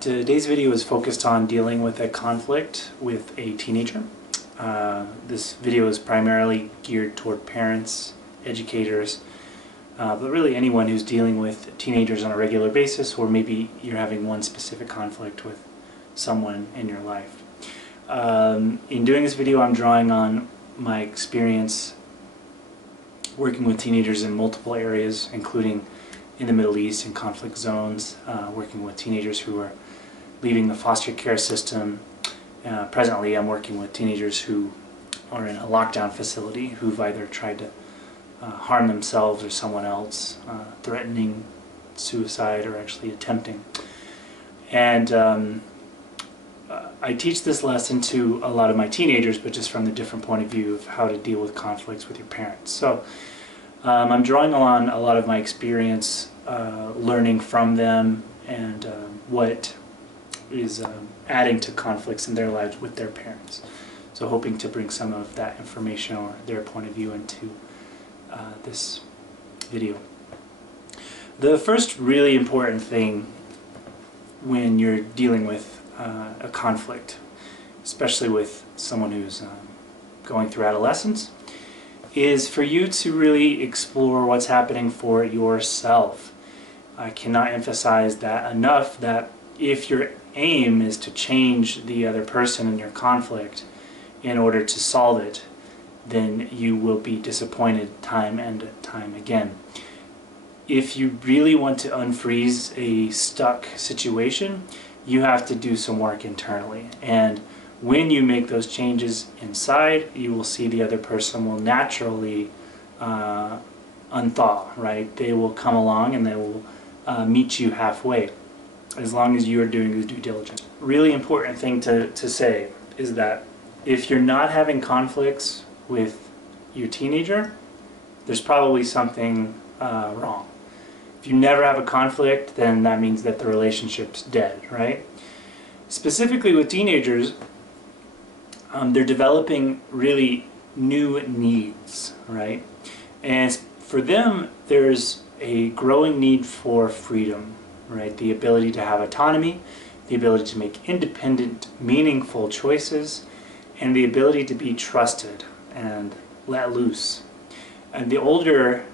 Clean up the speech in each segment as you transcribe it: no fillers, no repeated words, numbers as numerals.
Today's video is focused on dealing with a conflict with a teenager. This video is primarily geared toward parents, educators, but really anyone who's dealing with teenagers on a regular basis, or maybe you're having one specific conflict with someone in your life. In doing this video, I'm drawing on my experience working with teenagers in multiple areas, including in the Middle East and conflict zones, working with teenagers who are leaving the foster care system. Presently I'm working with teenagers who are in a lockdown facility who've either tried to harm themselves or someone else, threatening suicide or actually attempting. And I teach this lesson to a lot of my teenagers, but just from the different point of view of how to deal with conflicts with your parents. So I'm drawing on a lot of my experience, learning from them, and what is adding to conflicts in their lives with their parents. So hoping to bring some of that information or their point of view into this video. The first really important thing when you're dealing with a conflict, especially with someone who's going through adolescence, is for you to really explore what's happening for yourself. I cannot emphasize that enough, that if your aim is to change the other person in your conflict in order to solve it, then you will be disappointed time and time again. If you really want to unfreeze a stuck situation, you have to do some work internally. And when you make those changes inside, you will see the other person will naturally unthaw, right? They will come along and they will meet you halfway, as long as you are doing the due diligence. Really important thing to say is that if you're not having conflicts with your teenager, there's probably something wrong. If you never have a conflict, then that means that the relationship's dead, right? Specifically with teenagers, they're developing really new needs, right? And for them, there's a growing need for freedom, right? The ability to have autonomy, the ability to make independent, meaningful choices, and the ability to be trusted and let loose. And the older,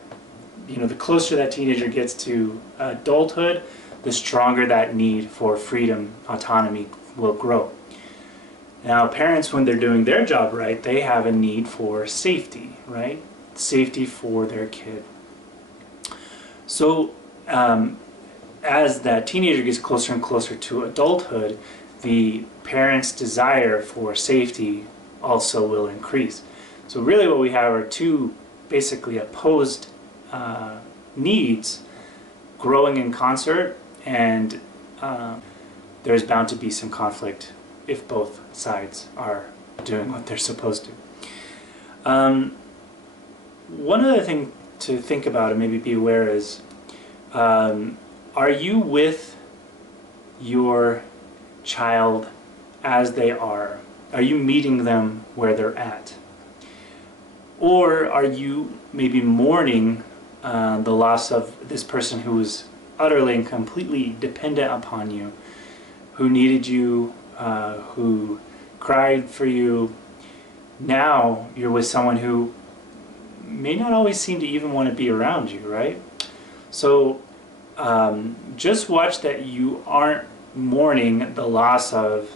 the closer that teenager gets to adulthood, the stronger that need for freedom, autonomy will grow. Now, parents, when they're doing their job right, they have a need for safety, right? Safety for their kid. So, as that teenager gets closer and closer to adulthood, the parent's desire for safety also will increase. So really what we have are two basically opposed needs growing in concert, and there's bound to be some conflict if both sides are doing what they're supposed to. One other thing to think about and maybe be aware is, are you with your child as they are? Are you meeting them where they're at? Or are you maybe mourning the loss of this person who was utterly and completely dependent upon you, who needed you, who cried for you? Now you're with someone who may not always seem to even want to be around you, right? So just watch that you aren't mourning the loss of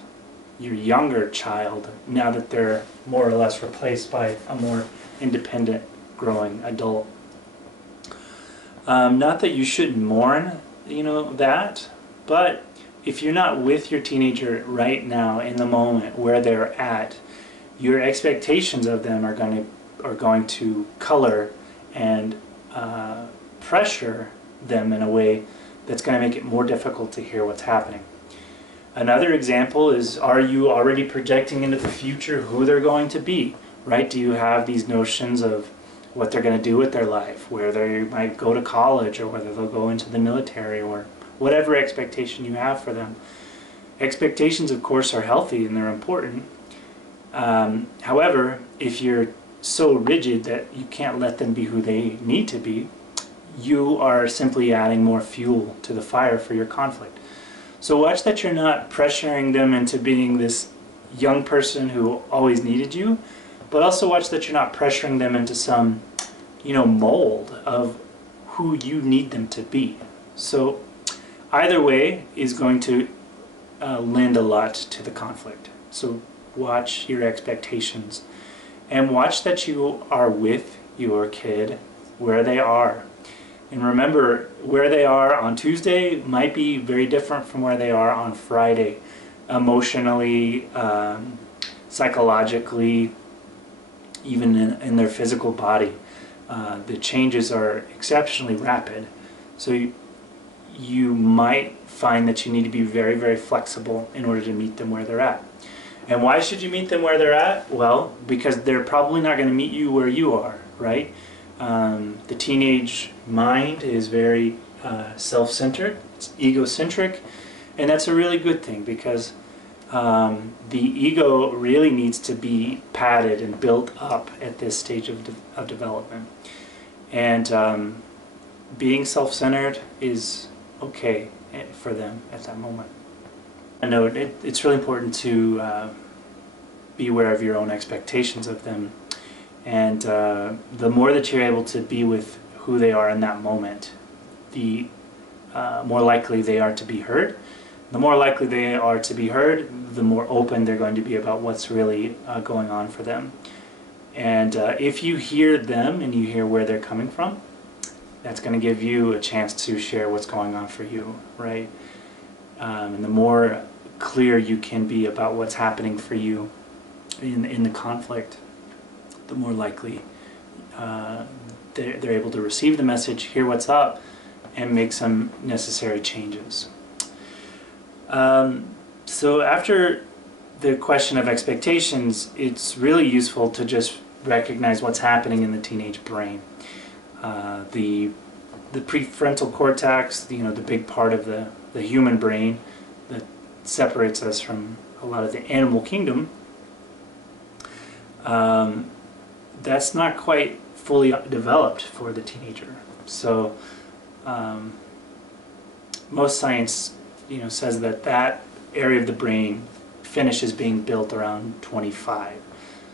your younger child now that they're more or less replaced by a more independent, growing adult. Not that you shouldn't mourn, that, but if you're not with your teenager right now in the moment where they're at, your expectations of them are going to color and pressure them in a way that's going to make it more difficult to hear what's happening. Another example is, are you already projecting into the future who they're going to be, right? Do you have these notions of what they're going to do with their life, where they might go to college, or whether they'll go into the military, or whatever expectation you have for them? Expectations, of course, are healthy and they're important. However, if you're so rigid that you can't let them be who they need to be, you are simply adding more fuel to the fire for your conflict. So watch that you're not pressuring them into being this young person who always needed you, but also watch that you're not pressuring them into some, mold of who you need them to be. So either way is going to lend a lot to the conflict. So watch your expectations and watch that you are with your kid where they are. And remember, where they are on Tuesday might be very different from where they are on Friday, emotionally, psychologically, even in their physical body. The changes are exceptionally rapid. So you might find that you need to be very, very flexible in order to meet them where they're at. And why should you meet them where they're at? Well, because they're probably not going to meet you where you are, right? The teenage mind is very self-centered, it's egocentric, and that's a really good thing, because the ego really needs to be padded and built up at this stage of development. And being self-centered is okay for them at that moment. I know it's really important to be aware of your own expectations of them. And the more that you're able to be with who they are in that moment, the more likely they are to be heard. The more likely they are to be heard, the more open they're going to be about what's really going on for them. And if you hear them and you hear where they're coming from, that's going to give you a chance to share what's going on for you, right? And the more clear you can be about what's happening for you in the conflict, the more likely they're able to receive the message, hear what's up, and make some necessary changes. So after the question of expectations, it's really useful to just recognize what's happening in the teenage brain. The prefrontal cortex, the big part of the human brain that separates us from a lot of the animal kingdom, that's not quite fully developed for the teenager. So most science says that area of the brain finishes being built around 25.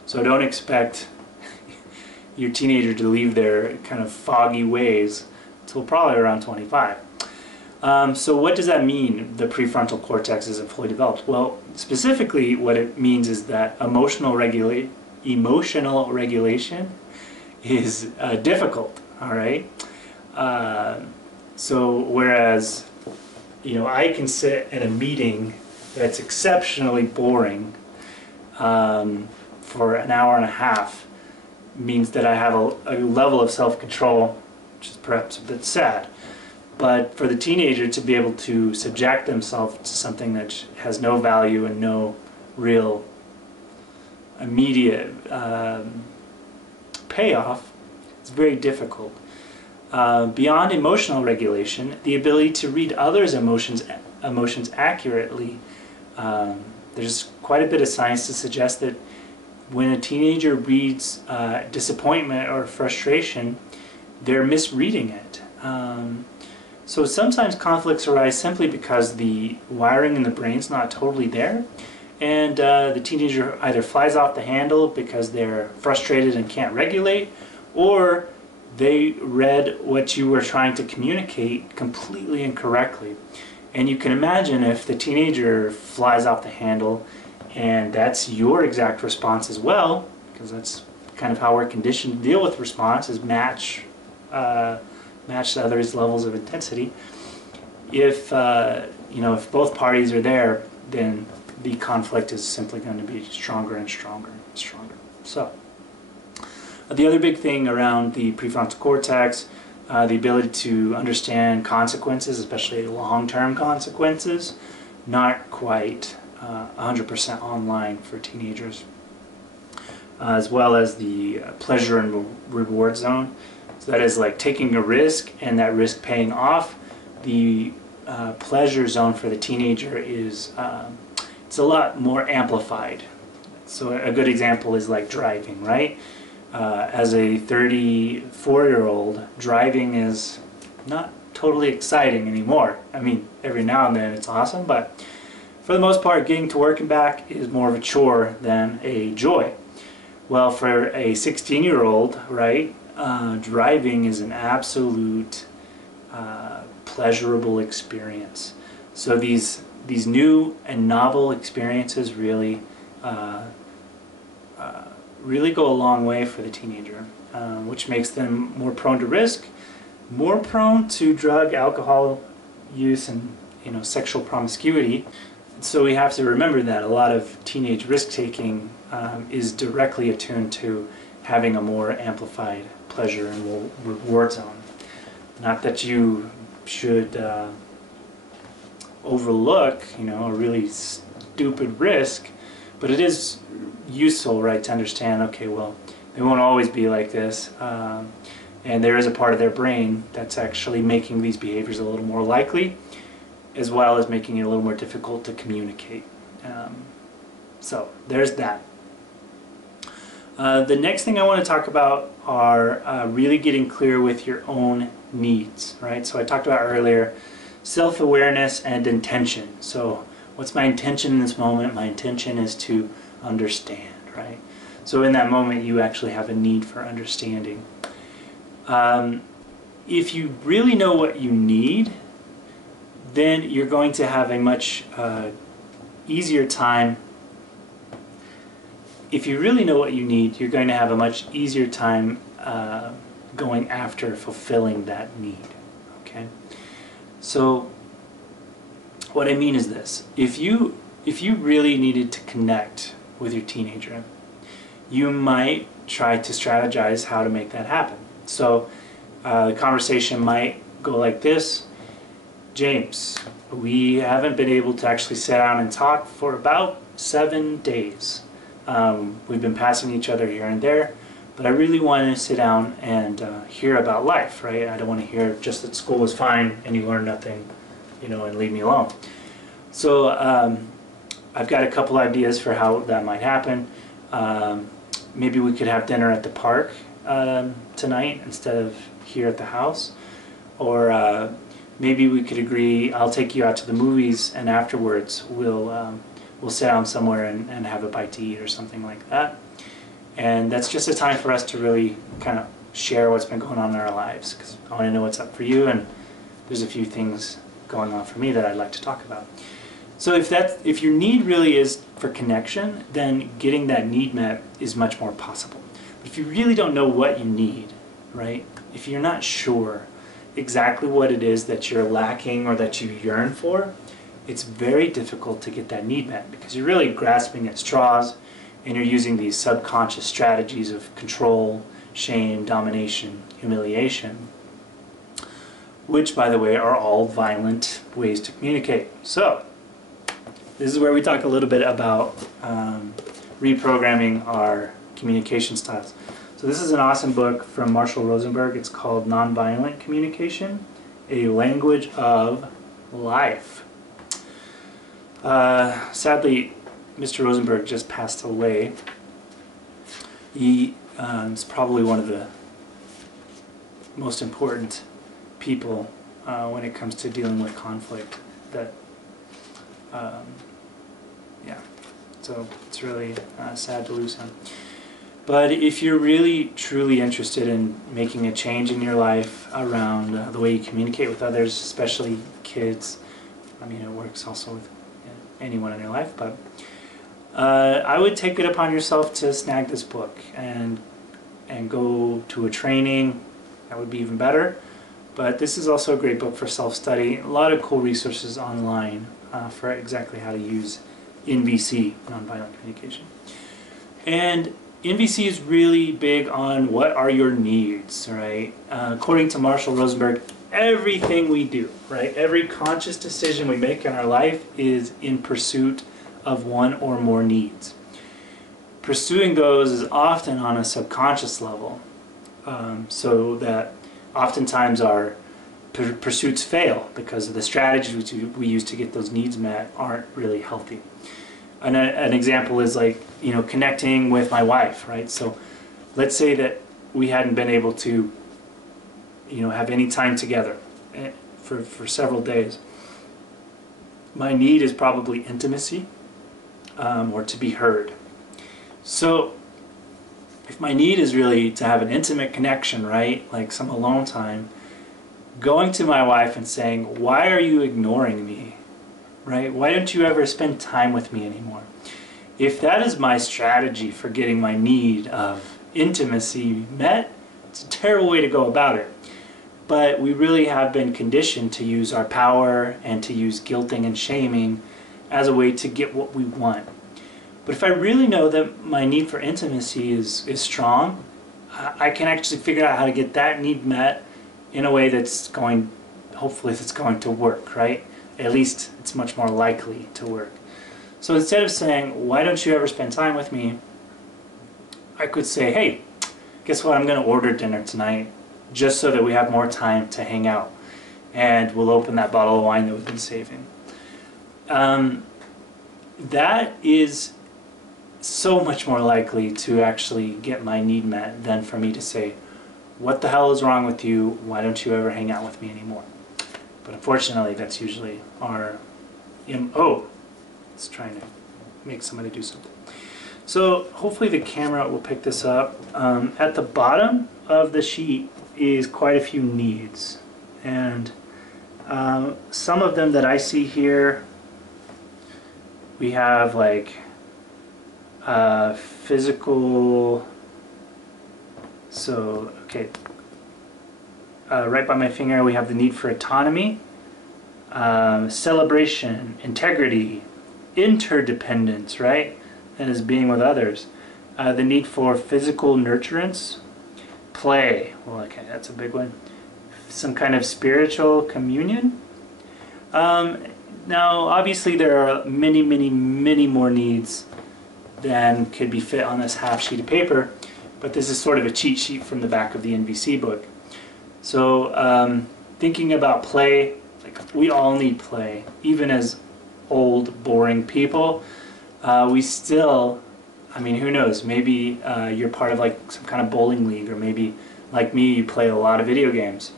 So don't expect your teenager to leave their kind of foggy ways until probably around 25. So what does that mean, the prefrontal cortex isn't fully developed? Well, specifically what it means is that emotional regulation is difficult, all right? So whereas, I can sit at a meeting that's exceptionally boring for an hour and a half, means that I have a level of self-control, which is perhaps a bit sad. But for the teenager to be able to subject themselves to something that has no value and no real immediate payoff, it's very difficult. Beyond emotional regulation, the ability to read others' emotions accurately, there's quite a bit of science to suggest that when a teenager reads disappointment or frustration, they're misreading it. So sometimes conflicts arise simply because the wiring in the brain's not totally there, and the teenager either flies off the handle because they're frustrated and can't regulate, or they read what you were trying to communicate completely incorrectly. And you can imagine if the teenager flies off the handle and that's your exact response as well, because that's kind of how we're conditioned to deal with response, is match the other's levels of intensity. If if both parties are there, then the conflict is simply going to be stronger and stronger and stronger. So the other big thing around the prefrontal cortex, the ability to understand consequences, especially long-term consequences, not quite 100% online for teenagers, as well as the pleasure and reward zone. So that is like taking a risk and that risk paying off. The pleasure zone for the teenager is it's a lot more amplified. So a good example is like driving, right? As a 34-year-old, driving is not totally exciting anymore. I mean, every now and then it's awesome, but for the most part, getting to work and back is more of a chore than a joy. Well, for a 16-year-old, right, driving is an absolute pleasurable experience. So these new and novel experiences really really go a long way for the teenager, which makes them more prone to risk, more prone to drug, alcohol use, and sexual promiscuity. So we have to remember that a lot of teenage risk-taking is directly attuned to having a more amplified pleasure and reward zone. Not that you should overlook, a really stupid risk, but it is useful, right, to understand, okay, well, they won't always be like this, and there is a part of their brain that's actually making these behaviors a little more likely, as well as making it a little more difficult to communicate. So there's that. The next thing I want to talk about are really getting clear with your own needs, right? So I talked about earlier self-awareness and intention. So what's my intention in this moment? My intention is to understand, right? So in that moment you actually have a need for understanding. If you really know what you need, then you're going to have a much easier time. If you really know what you need, you're going to have a much easier time going after fulfilling that need. Okay? So what I mean is this: if you really needed to connect with your teenager, you might try to strategize how to make that happen. So the conversation might go like this: James, we haven't been able to actually sit down and talk for about 7 days. We've been passing each other here and there, but I really want to sit down and hear about life, right? I don't want to hear just that school was fine and you learned nothing, and leave me alone. So I've got a couple ideas for how that might happen. Maybe we could have dinner at the park tonight instead of here at the house, or maybe we could agree I'll take you out to the movies, and afterwards we'll sit down somewhere and have a bite to eat or something like that. And that's just a time for us to really kind of share what's been going on in our lives, because I want to know what's up for you, and there's a few things going on for me that I'd like to talk about. So if your need really is for connection, then getting that need met is much more possible. But if you really don't know what you need, right? If you're not sure exactly what it is that you're lacking or that you yearn for, it's very difficult to get that need met, because you're really grasping at straws and you're using these subconscious strategies of control, shame, domination, humiliation, which, by the way, are all violent ways to communicate. So this is where we talk a little bit about reprogramming our communication styles. So this is an awesome book from Marshall Rosenberg. It's called Nonviolent Communication, A Language of Life. Sadly, Mr. Rosenberg just passed away. He is probably one of the most important people when it comes to dealing with conflict. Yeah, so it's really sad to lose him. But if you're really truly interested in making a change in your life around the way you communicate with others, especially kids, I mean, it works also with anyone in your life, but I would take it upon yourself to snag this book and go to a training. That would be even better. But this is also a great book for self-study. A lot of cool resources online for exactly how to use NVC, nonviolent communication. And NVC is really big on what are your needs, right? According to Marshall Rosenberg, everything we do, right, every conscious decision we make in our life is in pursuit of one or more needs. Pursuing those is often on a subconscious level, so that oftentimes our pursuits fail because of the strategies we use to get those needs met aren't really healthy. An example is like, connecting with my wife, right? So let's say that we hadn't been able to, have any time together. for several days. My need is probably intimacy, or to be heard. So if my need is really to have an intimate connection, right, like some alone time, going to my wife and saying, why are you ignoring me, right? Why don't you ever spend time with me anymore? If that is my strategy for getting my need of intimacy met, it's a terrible way to go about it. But we really have been conditioned to use our power and to use guilting and shaming as a way to get what we want. But if I really know that my need for intimacy is strong, I can actually figure out how to get that need met in a way that's going, hopefully that's going to work, right? At least it's much more likely to work. So instead of saying, why don't you ever spend time with me, I could say, hey, guess what, I'm going to order dinner tonight just so that we have more time to hang out. And we'll open that bottle of wine that we've been saving. That is so much more likely to actually get my need met than for me to say, what the hell is wrong with you? Why don't you ever hang out with me anymore? But unfortunately, that's usually our MO. It's trying to make somebody do something. So hopefully the camera will pick this up. At the bottom of the sheet is quite a few needs. And some of them that I see here, we have like physical, so okay, right by my finger we have the need for autonomy, celebration, integrity, interdependence, right? That is being with others. The need for physical nurturance, play, well okay, that's a big one. Some kind of spiritual communion. Now obviously there are many more needs than could be fit on this half sheet of paper, but this is sort of a cheat sheet from the back of the NVC book. So thinking about play, like we all need play, even as old boring people. We still, I mean, who knows, maybe you're part of like some kind of bowling league, or maybe like me you play a lot of video games.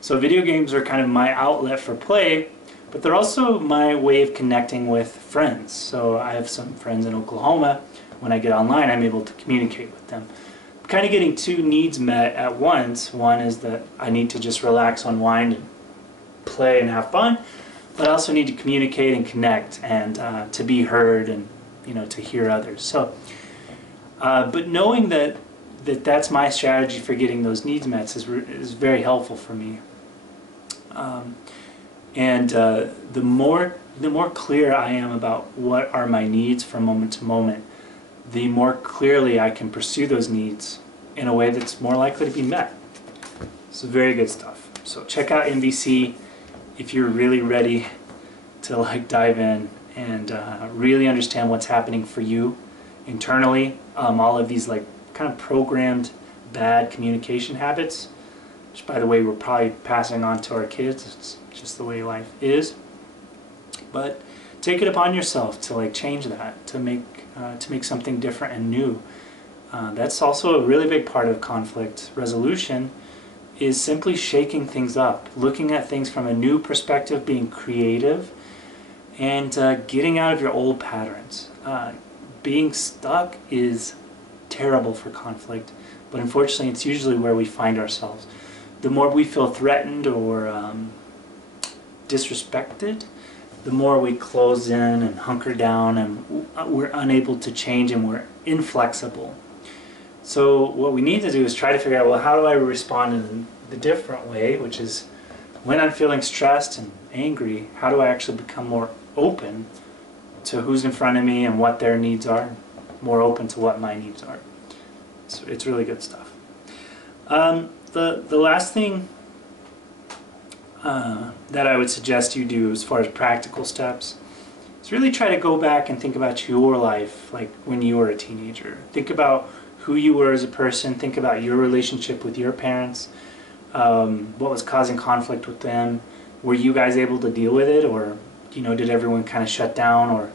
So video games are kind of my outlet for play, but they're also my way of connecting with friends. So I have some friends in Oklahoma. When I get online, I'm able to communicate with them. I'm kind of getting two needs met at once. One is that I need to just relax, unwind, and play and have fun, but I also need to communicate and connect, and to be heard, and to hear others. So, but knowing that that's my strategy for getting those needs met is very helpful for me. The more clear I am about what are my needs from moment to moment, the more clearly I can pursue those needs in a way that's more likely to be met. So very good stuff. So check out NVC if you're really ready to like dive in and really understand what's happening for you internally. All of these like kind of programmed bad communication habits, which by the way we're probably passing on to our kids. It's just the way life is. But take it upon yourself to like change that, to make something different and new. That's also a really big part of conflict resolution, is simply shaking things up, looking at things from a new perspective, being creative, and getting out of your old patterns. Being stuck is terrible for conflict, but unfortunately it's usually where we find ourselves. The more we feel threatened or disrespected, the more we close in and hunker down, and we're unable to change, and we're inflexible. So what we need to do is try to figure out, well, how do I respond in the different way, which is when I'm feeling stressed and angry, how do I actually become more open to who's in front of me and what their needs are, more open to what my needs are. So it's really good stuff. The last thing that I would suggest you do as far as practical steps is really try to go back and think about your life, like when you were a teenager. Think about who you were as a person. Think about your relationship with your parents. What was causing conflict with them? Were you guys able to deal with it, or did everyone kind of shut down? Or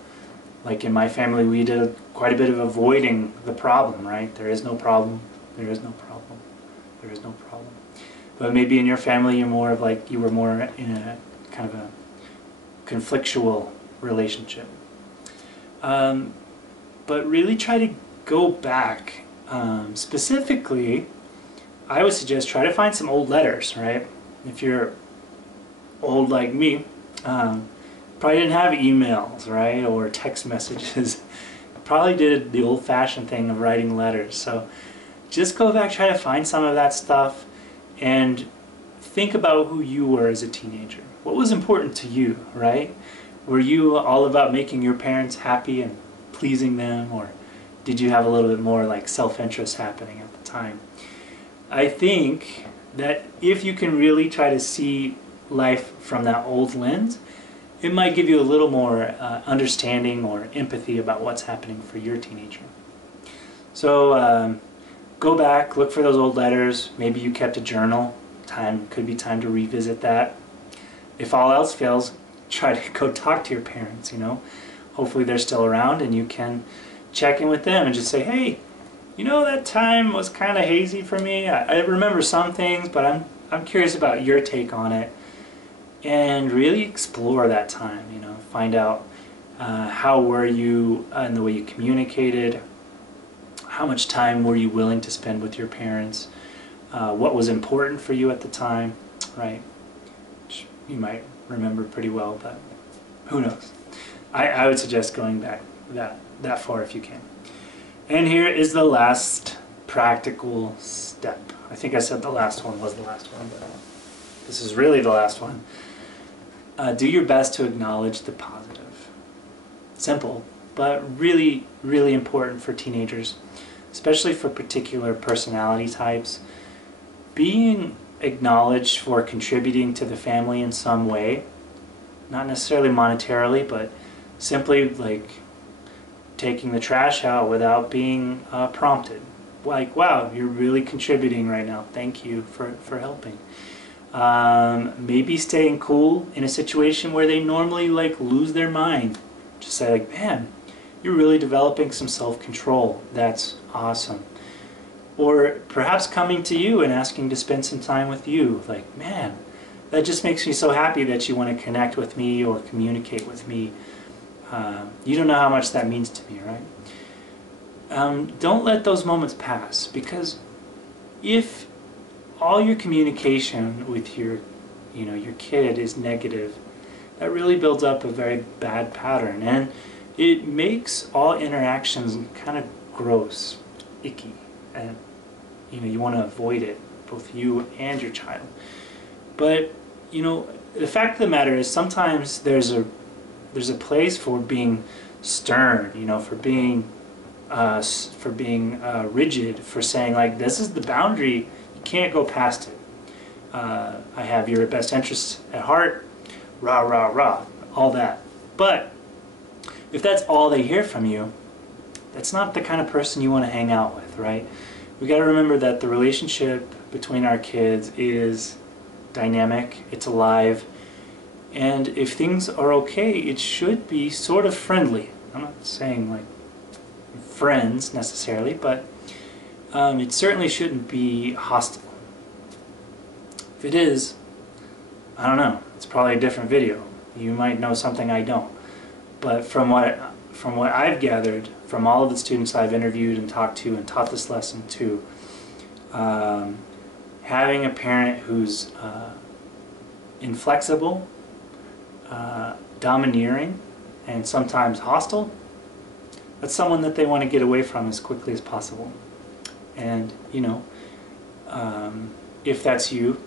like in my family, we did quite a bit of avoiding the problem, right? There is no problem. There is no problem. There is no problem. But maybe in your family you were more in a kind of a conflictual relationship. But really try to go back. Specifically, I would suggest try to find some old letters, right? If you're old like me, probably didn't have emails, right, or text messages. Probably did the old-fashioned thing of writing letters. So just go back, try to find some of that stuff, and think about who you were as a teenager. What was important to you, right? Were you all about making your parents happy and pleasing them, or did you have a little bit more like self-interest happening at the time? I think that if you can really try to see life from that old lens, it might give you a little more understanding or empathy about what's happening for your teenager. So go back, look for those old letters. Maybe you kept a journal. Could be time to revisit that. If all else fails, try to go talk to your parents, you know. Hopefully they're still around and you can check in with them and just say, hey, you know, that time was kind of hazy for me. I remember some things, but I'm curious about your take on it. And really explore that time, you know, find out how were you in the way you communicated, how much time were you willing to spend with your parents, what was important for you at the time, right? Which you might remember pretty well, but who knows. I would suggest going back that far if you can. And here is the last practical step. I think I said the last one was the last one, but this is really the last one. Do your best to acknowledge the positive. Simple, but really, really important for teenagers, especially for particular personality types. Being acknowledged for contributing to the family in some way, not necessarily monetarily, but simply like taking the trash out without being prompted. Like, wow, you're really contributing right now. Thank you for helping. Maybe staying cool in a situation where they normally like lose their mind. Just say like, man, you're really developing some self-control. That's awesome. Or perhaps coming to you and asking to spend some time with you. Like, man, that just makes me so happy that you want to connect with me or communicate with me. You don't know how much that means to me, right? Don't let those moments pass, because if all your communication with your kid is negative, that really builds up a very bad pattern, and it makes all interactions kind of gross, icky, and you want to avoid it, both you and your child. But the fact of the matter is, sometimes there's a place for being stern, for being rigid, for saying like, this is the boundary. Can't go past it. I have your best interests at heart, rah, rah, rah, all that. But if that's all they hear from you, that's not the kind of person you want to hang out with, right? We got to remember that the relationship between our kids is dynamic, it's alive, and if things are okay, it should be sort of friendly. I'm not saying like friends necessarily, but it certainly shouldn't be hostile. If it is, I don't know. It's probably a different video. You might know something I don't. But from what I've gathered from all of the students I've interviewed and talked to and taught this lesson to, having a parent who's inflexible, domineering, and sometimes hostile, that's someone that they want to get away from as quickly as possible. And if that's you,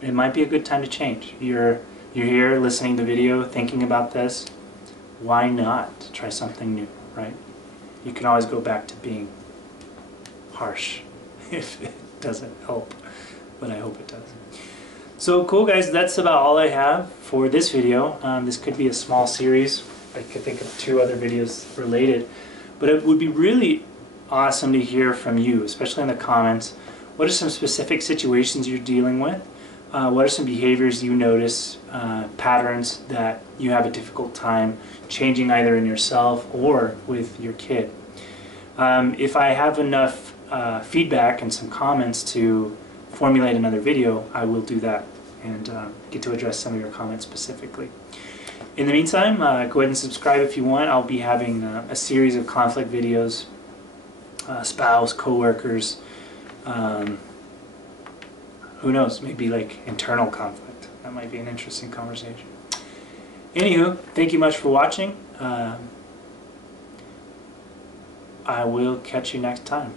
it might be a good time to change. You're here listening to the video, thinking about this. Why not try something new, right? You can always go back to being harsh if it doesn't help, but I hope it does. So cool, guys, that's about all I have for this video. This could be a small series. I could think of 2 other videos related, but it would be really awesome to hear from you, especially in the comments. What are some specific situations you're dealing with? What are some behaviors you notice, patterns that you have a difficult time changing either in yourself or with your kid? If I have enough feedback and some comments to formulate another video, I will do that and get to address some of your comments specifically. In the meantime, go ahead and subscribe if you want. I'll be having a series of conflict videos, spouse, co-workers, who knows, maybe like internal conflict. That might be an interesting conversation. Anywho, thank you much for watching. I will catch you next time.